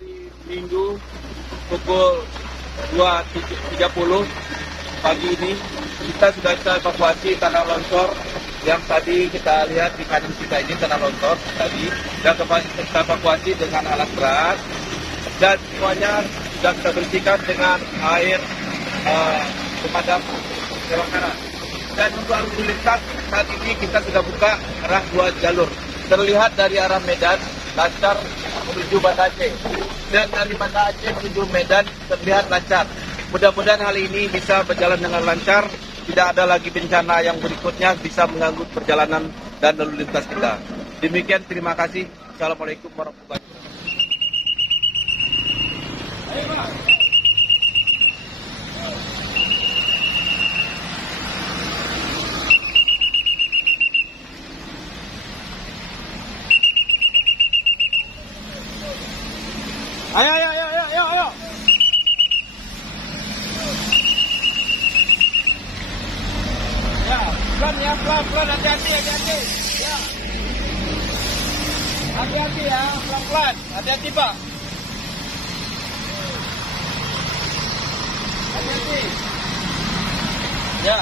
Hari Minggu pukul 2.30 pagi ini kita sudah bisa evakuasi tanah longsor yang tadi kita lihat di kanan kita ini, tanah longsor tadi, dan kita evakuasi dengan alat berat dan semuanya sudah kita bersihkan dengan air pemadam kebakaran. Dan untuk arus lintas saat ini kita sudah buka arah 2 jalur, terlihat dari arah Medan lancar menuju Banda Aceh, dan dari Banda Aceh menuju Medan terlihat lancar. Mudah-mudahan hal ini bisa berjalan dengan lancar, tidak ada lagi bencana yang berikutnya bisa mengganggu perjalanan dan lalu lintas kita. Demikian, terima kasih. Assalamualaikum warahmatullahi wabarakatuh. Ayo. Ya, pelan, hati-hati. Ya. Hati-hati ya, pelan-pelan. Hati-hati, Pak. Hati-hati. Ya.